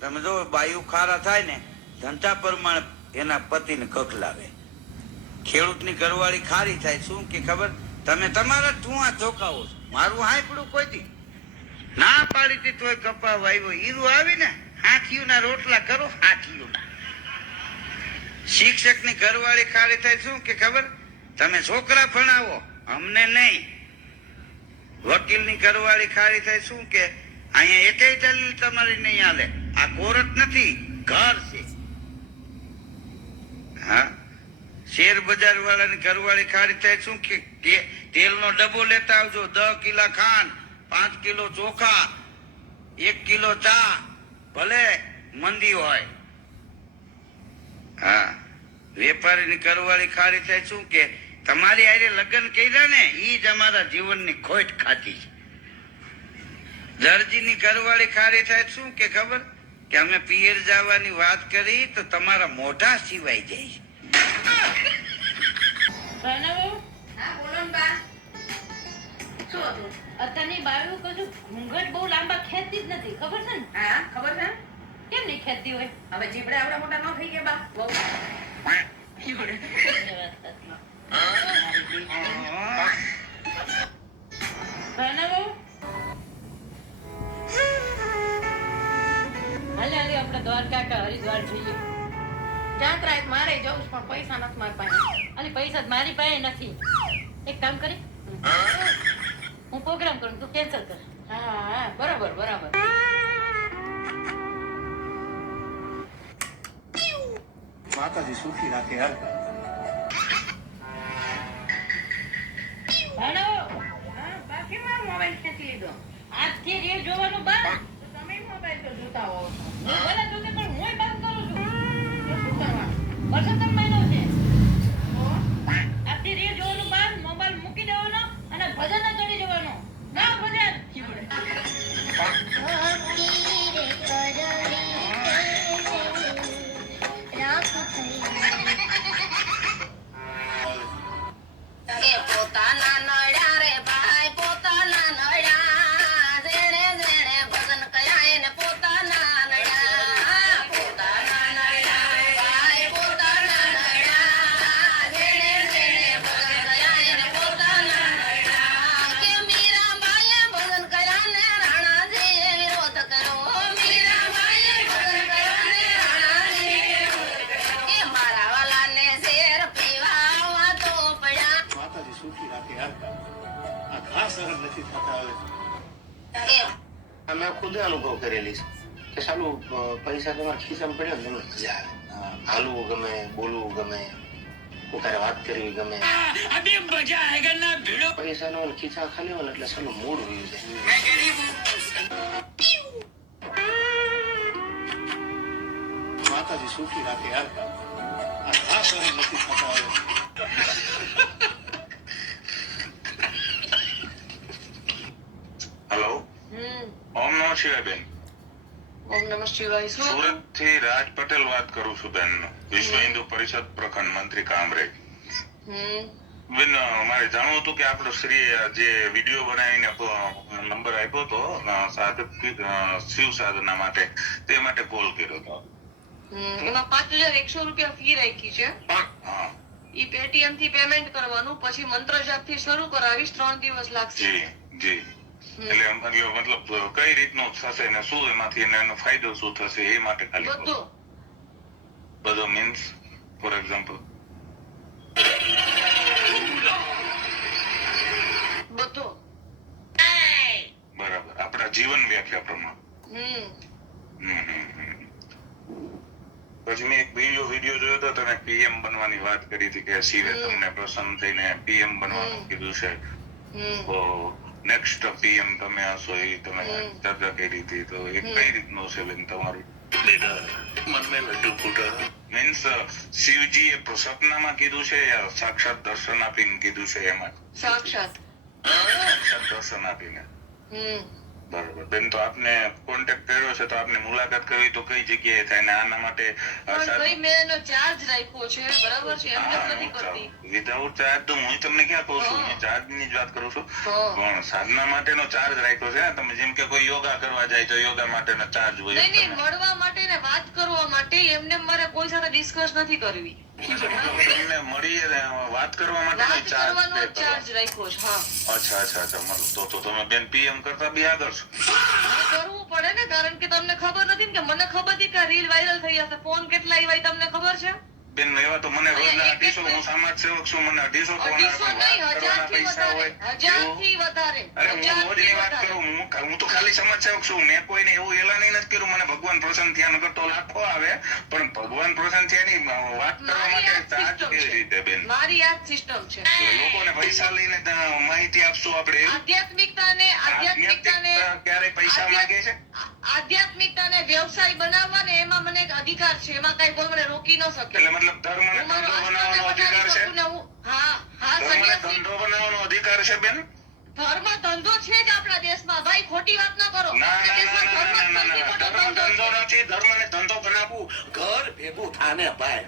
તમે જો બાયુ ખારા થાય ને ધંધા પ્રમાણે એના પતિને કખલાવે. ખેડૂતની ઘરવાળી ખારી થાય શું કે ખબર? તમે તમારા ઠુઆ ચોકાવો છો. મારું હાંપડું કોઈ દી ના પાડી હતી તોય કપા વાવ્યો. હીરું આવી ને હાથીઓના રોટલા કરો હાથીઓના. શિક્ષકની ઘરવાળી ખારી થાય શું કે ખબર? તમે છોકરા ભણાવો અમને નહીં. વકીલની ઘરવાળી ખારી થાય શું કે અહીંયા એકેય દલીલ તમારી નહીં હાલે. આ કોર્ટ નથી ઘર છે. હા, શેર બજાર વાળાની ઘરવાળી ખારી થાય શું કે તેલનો ડબ્બો લેતા આવજો, 10 કિલો ખાંડ, 5 કિલો ચોખા, 1 કિલો ચા, ભલે મંદી હોય. હા, વેપારીની ઘરવાળી ખારી થાય શું કે તમારી હારે લગ્ન કર્યા ને ઈ જ અમારા જીવનની ખોટ ખાધી છે. દરજીની ઘરવાળી ખારી થાય શું કે ખબર? કે અમે પિયર જવાની વાત કરી તો તમારા મોઢા સિવાય જાય. અત્યારની બાયું કશું ઘૂંઘટ બહુ લાંબા ખેંચતી જ નથી, ખબર છે ને? હા ખબર છે. કેમ નહીં ખેંચતી હોય? હવે જીબડા આવડા મોટા ન થઈ ગયા બા. આપણે દ્વારકા કે હરિદ્વાર જઈએ. જાત્રા મારે જવું છે પણ પૈસા નથી મારી પાસે. અને પૈસા મારી પાસે નથી. એક કામ કરી, હું પ્રોગ્રામ કરું, તું કેન્સલ કર. હા બરાબર બરાબર. માતાજી સુખી રાખે યાર. બાકી મારો મોબાઈલ ખેંચી લીધો. આજથી રે જોવાનું બંધ. તમે મોબાઈલ તો જોતા હો. ભલે જોતે પણ હુંય બંધ કરું છું. તો શું કરવાનું? પરસોત્તમ મહિનો છે. આજથી રે જોવાનું બંધ, મોબાઈલ મૂકી દેવાનો અને ભજન ચડી જવાનો. ના ભજન. પોતાના નડ્યા રે ભાઈ, પોતાના નડ્યા. જેણે જેણે ભજન કર્યા એને પોતાના નડ્યા. પોતાના નડ્યા રે ભાઈ, પોતાના નડ્યા. જેણે જેણે ભજન કર્યા એને પોતાના નડ્યા. કે મીરાબાઈએ ભજન કર્યા ને રાણાજીએ વિરોધ કર્યો. મીરાબાઈએ ભજન કર્યા ને રાણાજીએ વિરોધ કર્યો. કે મારા વાલાને ઝેર પીવા આવવા તો પડ્યા. માતાજી સુખી રાખે યાર. આ ઘા સહન નથી થતા હવે. મેં ખુદ અનુભવ કરેલી છે કે સાલું પૈસા તમારા ખિસ્સામાં પડ્યો ને તમને મજા આવે. હાલવું ગમે, બોલવું ગમે, પોતાને વાત કરવી ગમે. પૈસા નો ખિસ્સા ખાલી હોય ને એટલે સાલું મૂડ વયું જાય. માતાજી સુખી રાખે યાર. આ ઘા સહન નથી થતા હવે. હેલો, ઓમ નમઃ શિવાય બેન. ઓમ નમઃ શિવાય. સુરત થી રાજ પટેલ વાત કરું છું બેન, વિશ્વ હિન્દુ પરિષદ પ્રખંડ મંત્રી કામરેજ. બેન, મારે જાણવું હતું કે આપણો શ્રી જે વિડીયો બનાવીને નંબર આપ્યો હતો શિવ સાધના માટે, તે માટે કોલ કર્યો હતો. એમાં 5,100 રૂપિયા ફી રાખી છે. હા ઈ પેટીએમ થી પેમેન્ટ કરવાનું, પછી મંત્ર જાપ થી શરૂ કરાવીશ, 3 દિવસ લાગશે. જી જી. એટલે મતલબ કઈ રીતનું થશે ને શું એમાંથી એનો ફાયદો શું થશે એ માટે ખાલી બધો મીન્સ ફોર એક્ઝામ્પલ બધો બરાબર આપણા જીવન વ્યાખ્યા પ્રમાણે. પછી મેં એક બીજો વિડીયો જોયો હતો, તમે પીએમ બનવાની વાત કરી હતી કે શિવે તમને પ્રસન્ન થઈને પીએમ બનવાનું કીધું છે. તો નેક્સ્ટ પીએમ તમે હશો એ તમે ચર્ચા કરી હતી, તો એ કઈ રીતનું છે બેન તમારું? મીન્સ શિવજી એ સપનામાં કીધું છે યા સાક્ષાત દર્શન આપીને કીધું છે? એમાં સાક્ષાત દર્શન આપીને. બરોબર બેન, તો આપને કોન્ટેક્ટ કર્યો છે તો આપને મુલાકાત કરવી તો કઈ જગ્યાએ થાય ને આના માટે પણ ભાઈ મેં એનો ચાર્જ રાખ્યો છે બરાબર છે એમ જ નથી કરતી. વિધાઉટ ચાર્જ તો હું તમને ક્યાં કહું છું, હું ચાર્જ ની જ વાત કરું છું. હા. પણ સાધના માટેનો ચાર્જ રાખ્યો છે. તમે જેમ કે કોઈ યોગા કરવા જાય તો યોગા માટેનો ચાર્જ હોય. નહીં નહીં, મળવા માટે ને વાત કરવા માટે એમને મારે કોઈ સાથે ડિસ્કસ નથી કરવી. તમને મળીએ ને વાત કરવા માટેનો વાત કરવાનો ચાર્જ. ચાર્જ રાખ્યો છે. હા, અચ્છા મતલબ તો તમે બેન પીએમ કરતા બી આગળ છો. હા, કરવું પડે ને, કારણ કે તમને ખબર નથી ને કે મને ખબર હતી કે રીલ વાયરલ થઈ જશે. ફોન કેટલા આવ્યા એ તમને ખબર છે? બેન એવા તો મને રોજના 250, હું સમાજ સેવક છું, મને 250 ફોન આવે, 250 પણ વાત નહીં, કરવાના 1000 થી પૈસા વધારે. હોય. અરે હું રોજની વાત કરું, હું તો ખાલી સમાજ સેવક છું. મેં કોઈને એવું એલાન નથી કર્યું મને ભગવાન પ્રસન્ન થયા નકર તો લાખો આવે, પણ ભગવાન પ્રસન્ન થયાની વાત કરવા મારી માટે આ ચાર્જ સિસ્ટમ કેવી છે. રીતે બેન? મારી આ સિસ્ટમ છે. લોકોને પૈસા લઈને માહિતી આપશું આપણે? આધ્યાત્મિકતાને ક્યારે પૈસા માંગે છે? આધ્યાત્મિકતાને વ્યવસાય બનાવવા ને એમાં મને એક અધિકાર છે. એમાં કઈ કોઈ મને રોકી ન શકે. એટલે મતલબ ધર્મને હું મારો ધંધો આસ્થાને બનાવવાનો અધિકાર બનાવી છે? શકું ને હું હા ધર્મને સન્યાસી ધંધો બનાવવાનો અધિકાર છે બેન? ધર્મ ધંધો છે જ આપણા દેશમાં. ભાઈ ખોટી વાત ના કરો. ના આપણા દેશમાં ધર્મ જ સૌથી મોટો ધર્મ ધંધો ધંધો છે. નથી. ધર્મને ધંધો બનાવવું ઘર ભેગું થાને ભાઈ.